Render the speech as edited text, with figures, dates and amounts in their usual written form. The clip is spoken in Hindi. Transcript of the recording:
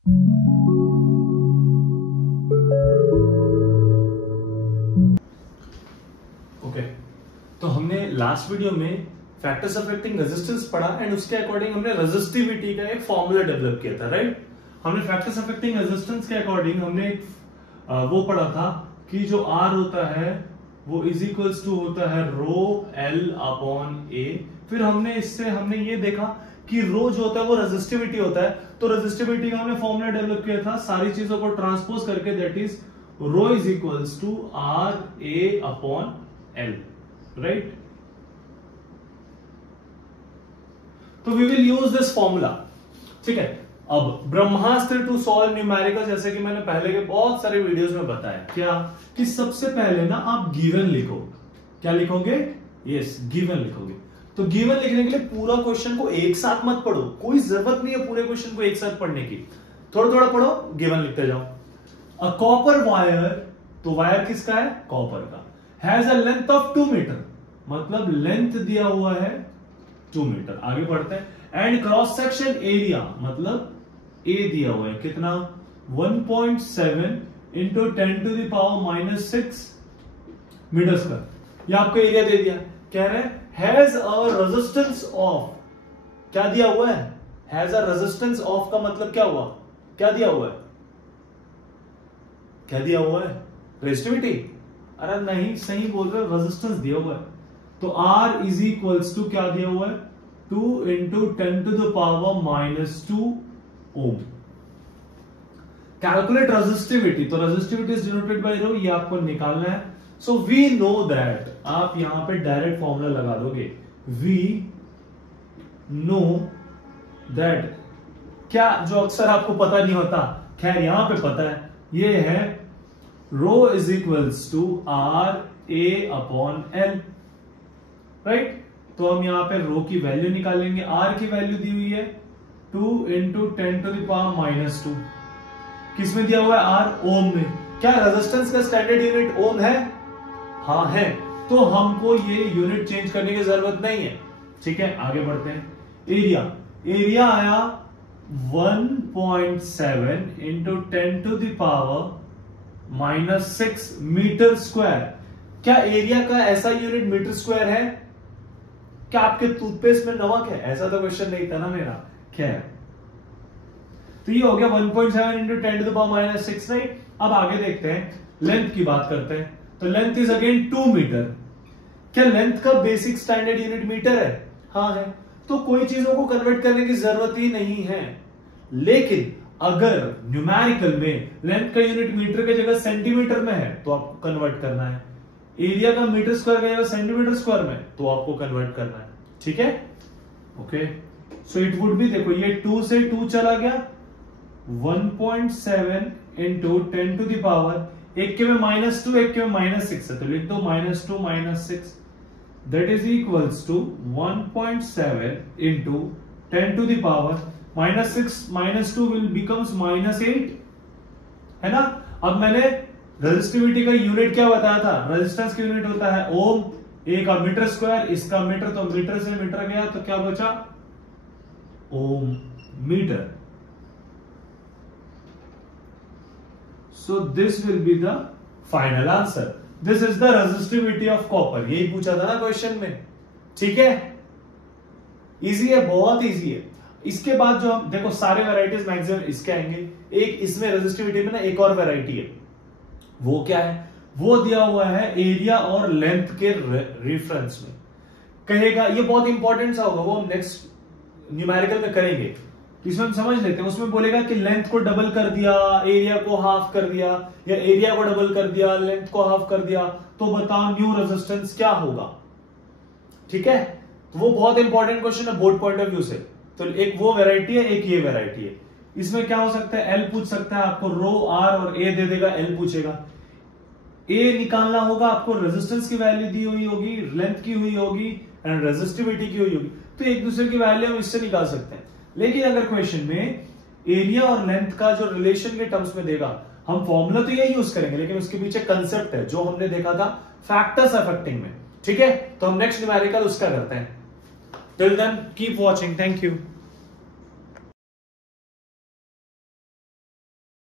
ओके, तो हमने लास्ट वीडियो में फैक्टर्स अफेक्टिंग रेजिस्टेंस पढ़ा एंड उसके अकॉर्डिंग हमने रेजिस्टिविटी का एक फॉर्मूला डेवलप किया था, राइट। हमने फैक्टर्स अफेक्टिंग रेजिस्टेंस के अकॉर्डिंग हमने वो पढ़ा था कि जो R होता है वो इज इक्वल्स टू होता है रो L अपॉन A। फिर हमने ये देखा कि रो जो होता है वो रेजिस्टिविटी होता है, तो रेजिस्टिविटी का हमने फॉर्मूला डेवलप किया था सारी चीजों को ट्रांसपोज करके, that is rho is equals to R A upon L, right. तो we will use this formula, ठीक है। अब ब्रह्मास्त्र टू सॉल्व न्यूमेरिकल, जैसे कि मैंने पहले के बहुत सारे वीडियोस में बताया क्या कि सबसे पहले ना आप गिवन लिखो। क्या लिखोगे? यस, गिवन लिखोगे। तो गिवन लिखने के लिए पूरा क्वेश्चन को एक साथ मत पढ़ो, कोई जरूरत नहीं है पूरे क्वेश्चन को एक साथ पढ़ने की, थोड़ा थोड़ा पढ़ो, गिवन लिखते जाओ। अ कॉपर वायर, तो वायर किसका है? कॉपर का। Has a length of 2 metre, मतलब लेंथ दिया हुआ है 2 मीटर। आगे बढ़ते हैं। एंड क्रॉस सेक्शन एरिया, मतलब ए दिया हुआ है कितना? 1.7 into 10 to the power -6 metre square. ये आपको एरिया दे दिया। कह रहे हैं हैज अ रेजिस्टेंस ऑफ, क्या दिया हुआ है? हैज अ रेजिस्टेंस ऑफ का मतलब क्या हुआ? क्या दिया हुआ है? क्या दिया हुआ है? रेजिस्टिविटी? अरे नहीं, सही बोल रहे हो, रेजिस्टेंस दिया हुआ है। तो R इज इक्वल्स टू क्या दिया हुआ है? 2 into 10 to the power -2 ohm. Calculate resistivity, तो resistivity is denoted by rho, ये आपको निकालना है। सो वी नो दैट, आप यहां पे डायरेक्ट फॉर्मूला लगा दोगे, वी नो दैट, क्या जो अक्सर आपको पता नहीं होता, खैर यहां पे पता है, ये है rho is equals to R A upon L, right. तो हम यहां पे रो की वैल्यू निकालेंगे। R की वैल्यू दी हुई है 2 इंटू 10 टू द पावर -2। किस में दिया हुआ है? R, ओम में। क्या रेजिस्टेंस का स्टैंडर्ड यूनिट ओम है? हाँ है, तो हमको ये यूनिट चेंज करने की जरूरत नहीं है, ठीक है। आगे बढ़ते हैं। एरिया आया 1.7 into 10 to the power -6 metre square. क्या एरिया का ऐसा यूनिट मीटर स्क्वायर है? क्या आपके टूथपेस्ट में नमक है? ऐसा तो क्वेश्चन नहीं था ना मेरा, खैर। तो ये हो गया 1.7 into 10 to the power -6, right. अब आगे देखते हैं, लेंथ की बात करते हैं। तो लेंथ इज अगेन 2 मीटर। क्या लेंथ का बेसिक स्टैंडर्ड यूनिट मीटर है? हाँ है, तो कोई चीजों को कन्वर्ट करने की जरूरत ही नहीं है। लेकिन अगर न्यूमेरिकल में लेंथ का यूनिट मीटर की जगह सेंटीमीटर में है तो आपको कन्वर्ट करना है। एरिया का मीटर स्क्वायर की जगह सेंटीमीटर स्क्वायर में तो आपको कन्वर्ट करना है, ठीक है। Okay, so it would be, देखो ये 2 से 2 चला गया, 1.7 इंटू 10 टू द पावर, एक के में -2 एक के में -6 है, तो लिख दो -2 -6, that is equals to 1.7 into 10 to the power -6 -2 will becomes -8, है ना। अब मैंने रेजिस्टिविटी का यूनिट क्या बताया था? रेजिस्टेंस का यूनिट होता है ओम, ए का मीटर स्क्वायर, इसका मीटर, तो मीटर से मीटर गया तो क्या बचा? ओम metre. So this will be the final answer. This is the resistivity of copper. यही पूछा था ना क्वेश्चन में, ठीक है। इजी है, बहुत इजी है। इसके बाद जो हम देखो सारे वैरायटीज मैक्सिमम इसके आएंगे। एक इसमें रेजिस्टिविटी में ना एक और वैरायटी है, वो क्या है? वो दिया हुआ है एरिया और लेंथ के रेफरेंस में। कहेगा, ये बहुत इंपॉर्टेंट सा होगा, वो हम नेक्स्ट न्यूमेरिकल में करेंगे। इसमें हम समझ लेते हैं, उसमें बोलेगा कि लेंथ को डबल कर दिया, एरिया को हाफ कर दिया, या एरिया को डबल कर दिया, लेंथ को हाफ कर दिया, तो बताओ न्यू रेजिस्टेंस क्या होगा, ठीक है। तो वो बहुत इंपॉर्टेंट क्वेश्चन है बोथ पॉइंट ऑफ व्यू से। तो एक वो वैरायटी है, एक ये वैरायटी है। इसमें क्या हो सकता है? एल पूछ सकता है आपको, रो आर और ए दे देगा, एल पूछेगा। ए निकालना होगा आपको, रेजिस्टेंस की वैल्यू दी हुई होगी, लेंथ की हुई होगी एंड रेजिस्टिविटी की हुई होगी, तो एक दूसरे की वैल्यू हम इससे निकाल सकते हैं। लेकिन अगर क्वेश्चन में एरिया और लेंथ का जो रिलेशन के टर्म्स में देगा, हम फॉर्मूला तो यही यूज करेंगे, लेकिन उसके पीछे कंसेप्ट है जो हमने देखा था फैक्टर्स अफेक्टिंग में, ठीक है। तो हम नेक्स्ट न्यूमेरिकल उसका करते हैं। Till then keep watching, thank you.